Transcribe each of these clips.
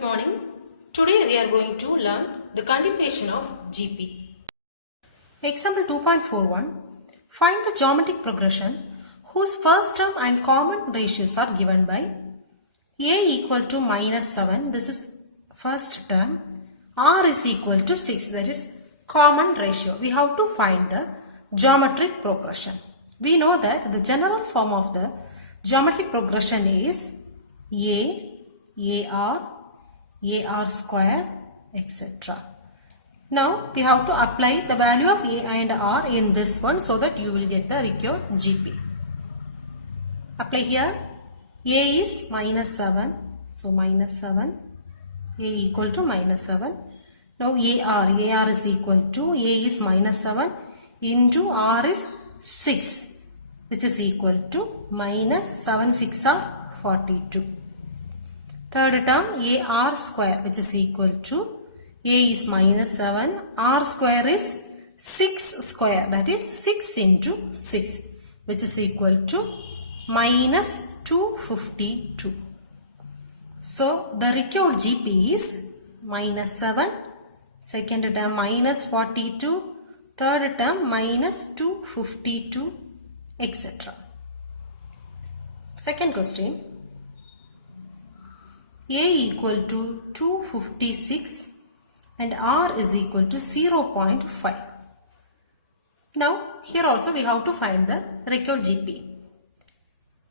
Good morning. Today we are going to learn the continuation of GP. Example 2.41. Find the geometric progression whose first term and common ratios are given by a equal to minus 7. This is first term. R is equal to 6. That is common ratio. We have to find the geometric progression. We know that the general form of the geometric progression is AR square, etc. Now we have to apply the value of A and R in this one so that you will get the required GP. Apply here. A is minus 7. So minus 7. A equal to minus 7. Now AR is equal to A is minus 7 into R is 6, which is equal to minus 7 6 are 42. Third term AR square, which is equal to A is minus 7, R square is 6 square, that is 6 into 6, which is equal to minus 252. So the required GP is minus 7, second term minus 42, third term minus 252, etc. Second question. A equal to 256 and R is equal to 0.5. Now here also we have to find the required GP.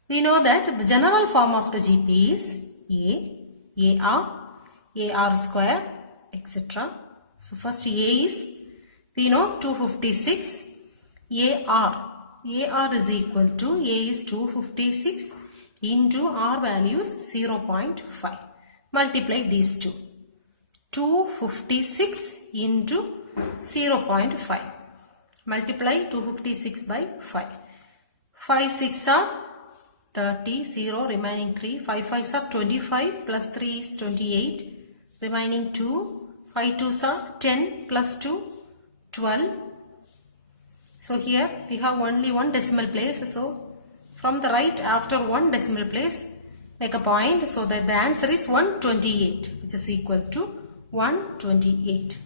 We know that the general form of the GP is AR square, etc. So first A is, we know 256, AR is equal to, A is 256 into R value is 0.5. Multiply these two. 256 into 0.5. Multiply 256 by 5. 5 6 are 30, 0, remaining 3. 5 5 are 25, plus 3 is 28, remaining 2. 5 2s are 10, plus 2, 12. So here we have only one decimal place. So from the right after one decimal place, make a point so that the answer is 128, which is equal to 128.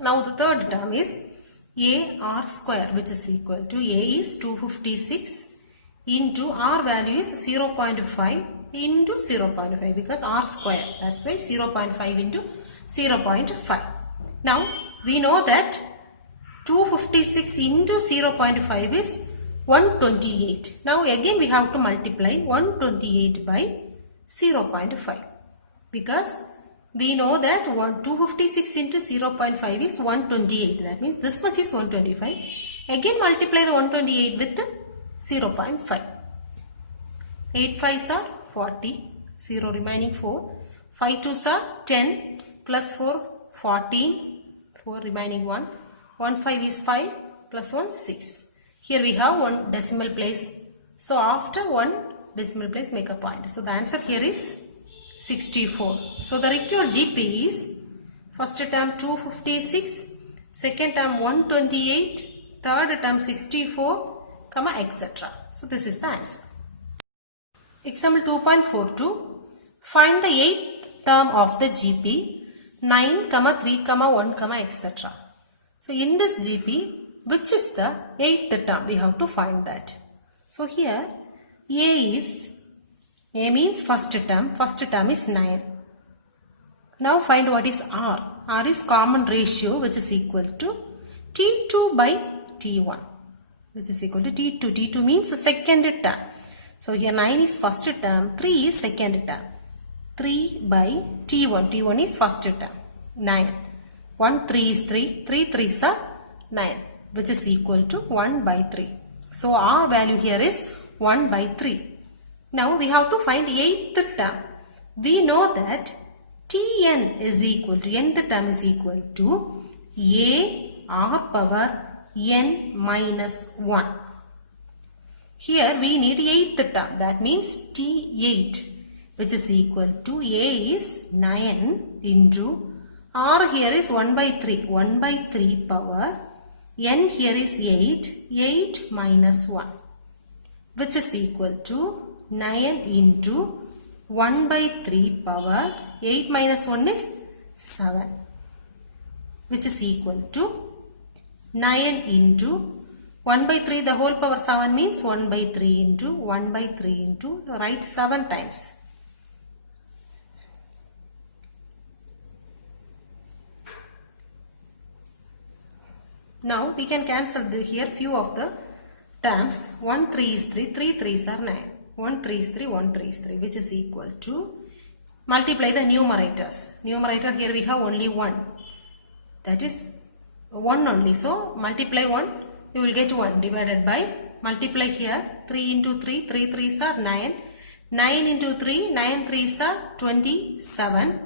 Now the third term is AR square, which is equal to A is 256 into R value is 0.5 into 0.5 because R square, that's why 0.5 into 0.5. Now we know that 256 into 0.5 is 128. Now again we have to multiply 128 by 0.5 because we know that 256 into 0.5 is 128. That means this much is 125. Again multiply the 128 with 0.5. 8 5s are 40. 0 remaining 4. 5 2s are 10 plus 4 14. 4 remaining 1. 1 5 is 5 plus 1 6. Here we have one decimal place. So after one decimal place make a point. So the answer here is 64. So the required GP is first term 256, second term 128, third term 64, etc. So this is the answer. Example 2.42. Find the 8th term of the GP 9, 3, 1, etc. So in this GP, which is the 8th term? We have to find that. So here A means first term. First term is 9. Now find what is R. R is common ratio, which is equal to T2 by T1, which is equal to T2. T2 means the second term. So here 9 is first term, 3 is second term. 3 by T1. T1 is first term. 9. 1 3 is 3. 3 3s are 9, which is equal to 1 by 3. So R value here is 1 by 3. Now we have to find 8th term. We know that Tn is equal to, nth term is equal to AR power n minus 1. Here we need 8th term. That means T8, which is equal to A is 9 into R here is 1 by 3. 1 by 3 power n here is 8. 8 minus 1, which is equal to 9 into 1 by 3 power 8 minus 1 is 7, which is equal to 9 into 1 by 3, the whole power 7 means 1 by 3 into 1 by 3 into, write 7 times. Now we can cancel here few of the terms. 1 3 is 3, 3 3s are 9. 1 3 is 3, 1 3 is 3, which is equal to, multiply the numerators. Numerator here we have only 1. That is 1 only. So multiply 1, you will get 1 divided by, multiply here 3 into 3, 3 3s are 9. 9 into 3, 9 3s are 27.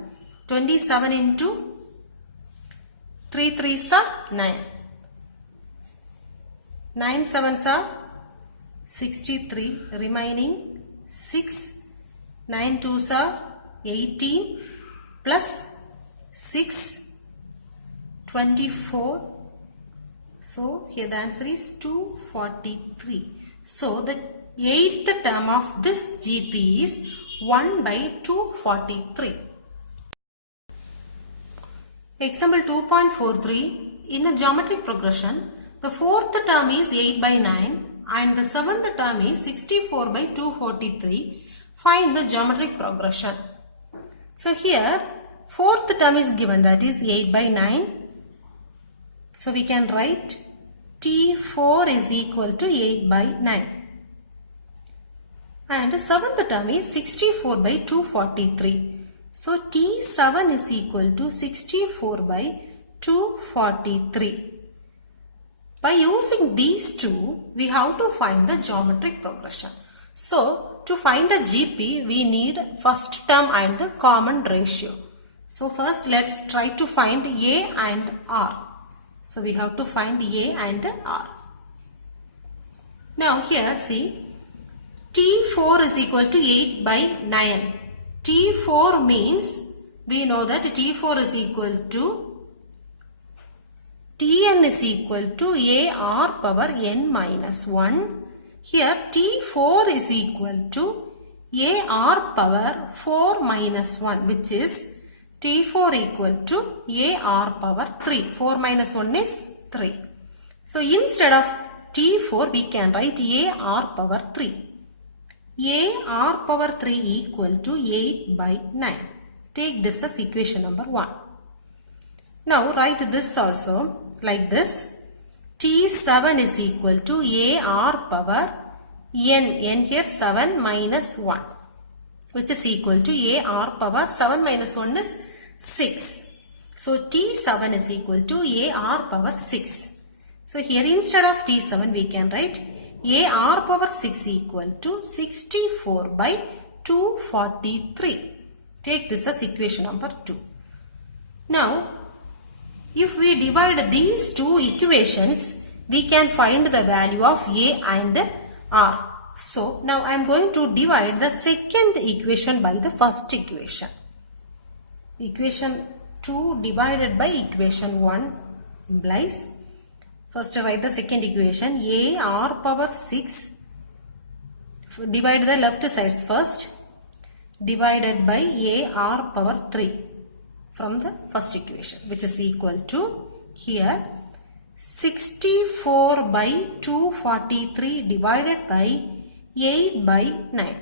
27 into 3 3s are 9. 9 7s are 63, remaining 6. 9 2s are 18 plus 6, 24. So here the answer is 243. So the 8th term of this GP is 1 by 243. Example 2.43. In a geometric progression, the 4th term is 8 by 9 and the 7th term is 64 by 243. Find the geometric progression. So here 4th term is given, that is 8 by 9. So we can write T4 is equal to 8 by 9. And 7th term is 64 by 243. So T7 is equal to 64 by 243. By using these two, we have to find the geometric progression. So to find the GP, we need first term and common ratio. So first let's try to find A and R. So we have to find A and R. Now here see, T4 is equal to 8 by 9. T4 means, we know that T4 is equal to, Tn is equal to AR power n minus 1. Here T4 is equal to AR power 4 minus 1, which is T4 equal to AR power 3. 4 minus 1 is 3. So instead of T4 we can write AR power 3. AR power 3 equal to 8 by 9. Take this as equation number 1. Now write this also like this. T7 is equal to AR power n here 7 minus 1, which is equal to AR power 7 minus 1 is 6. So T7 is equal to AR power 6. So here instead of T7 we can write AR power 6 equal to 64 by 243. Take this as equation number 2. Now if we divide these two equations, we can find the value of A and R. So now I am going to divide the second equation by the first equation. Equation 2 divided by equation 1 implies, first write the second equation, AR power 6, divide the left sides first, divided by AR power 3 from the first equation, which is equal to, here 64 by 243 divided by 8 by 9.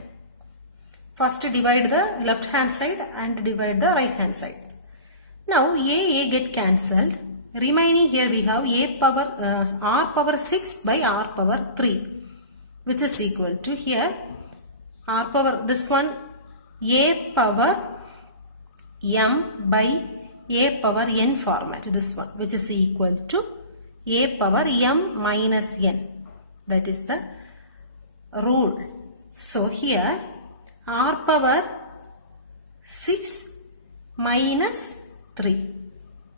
First divide the left hand side and divide the right hand side. Now A get cancelled. Remaining here we have R power 6 by R power 3, which is equal to, here R power, this one A power m by A power n format, this one, which is equal to A power m minus n. That is the rule. So here R power 6 minus 3,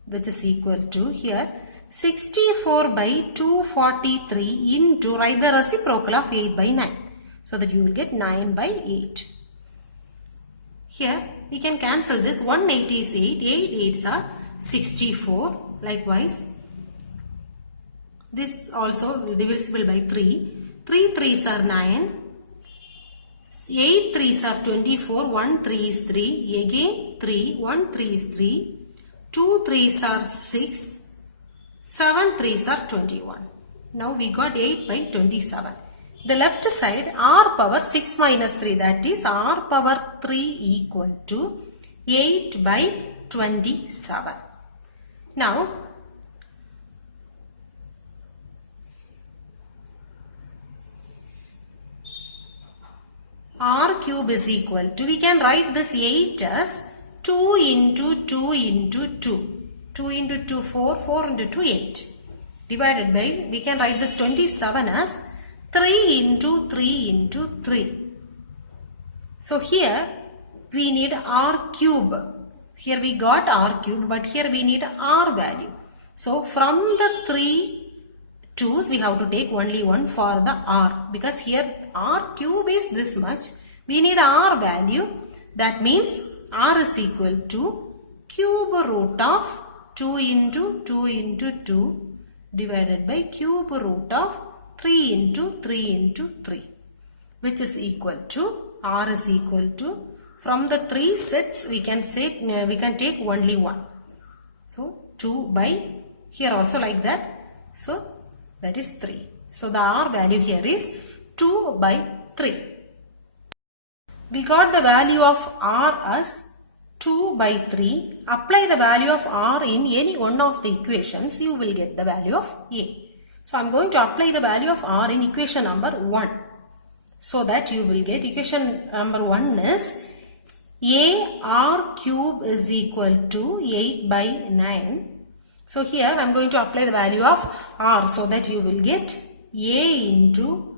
which is equal to, here 64 by 243 into, write the reciprocal of 8 by 9. So that you will get 9 by 8. Here we can cancel this. 1 8 is 8. 8 8s are 64. Likewise, this also divisible by 3. 3 3s are 9. 8 3s are 24, 1 3 is 3, again 3, 1 3 is 3, 2 3s are 6, 7 3s are 21. Now we got 8 by 27. The left side r power 6 minus 3, that is r power 3 equal to 8 by 27. Now r cube is equal to, we can write this 8 as 2 into 2 into 2. 2 into 2 4, 4 into 2 8. Divided by, we can write this 27 as 3 into 3 into 3. So here we need r cube. Here we got r cube, but here we need r value. So from the 3 2's we have to take only one for the r, because here r cube is this much. We need r value. That means r is equal to cube root of 2 into 2 into 2 divided by cube root of 3 into 3 into 3, which is equal to, r is equal to, from the 3 sets we can say, we can take only one. So 2 by, here also like that. So that is 3. So the r value here is 2 by 3. We got the value of r as 2 by 3. Apply the value of r in any one of the equations, you will get the value of a. So I am going to apply the value of r in equation number 1. So that you will get, equation number 1 is a r cube is equal to 8 by 9. So here I am going to apply the value of r, so that you will get a into,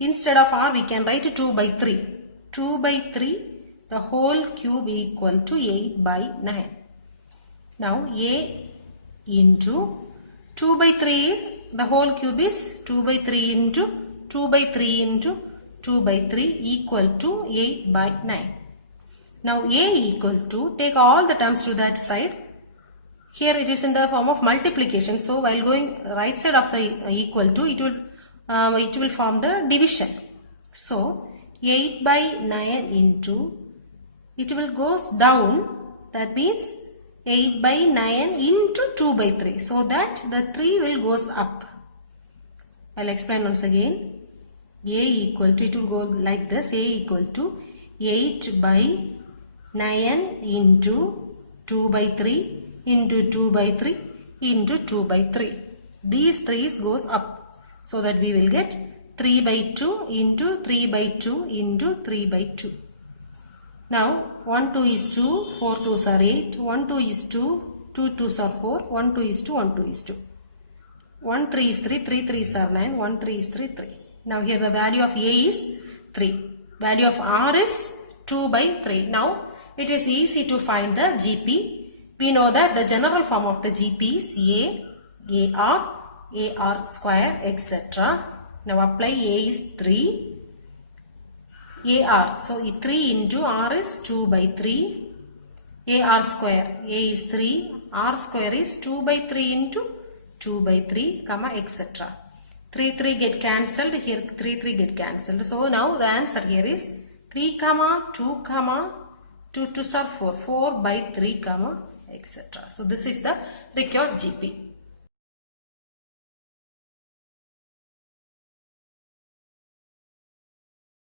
instead of r we can write 2 by 3. 2 by 3, the whole cube equal to 8 by 9. Now a into 2 by 3 is, the whole cube is 2 by 3 into 2 by 3 into 2 by 3 equal to 8 by 9. Now a equal to, take all the terms to that side. Here it is in the form of multiplication. So while going right side of the equal to, it will form the division. So 8 by 9 into, it will goes down. That means 8 by 9 into 2 by 3. So that the 3 will goes up. I'll explain once again. A equal to, it will go like this. A equal to 8 by 9 into 2 by 3 into 2 by 3 into 2 by 3. These 3's goes up. So that we will get 3 by 2 into 3 by 2 into 3 by 2. Now 1 2 is 2, 4 2's are 8, 1 2 is 2, 2 2's are 4, 1 2 is 2, 1 2 is 2. 1 3 is 3, 3 3's are 9, 1 3 is 3, 3. Now here the value of a is 3. Value of r is 2 by 3. Now it is easy to find the GP. We know that the general form of the GP is A, AR square, etc. Now apply A is 3, AR. So 3 into R is 2 by 3, AR square. A is 3, R square is 2 by 3 into 2 by 3, comma, etc. 3 3 get cancelled, here 3 3 get cancelled. So now the answer here is 3 comma 2 comma 2 2's are 4, 4 by 3 comma, etc. So this is the required GP.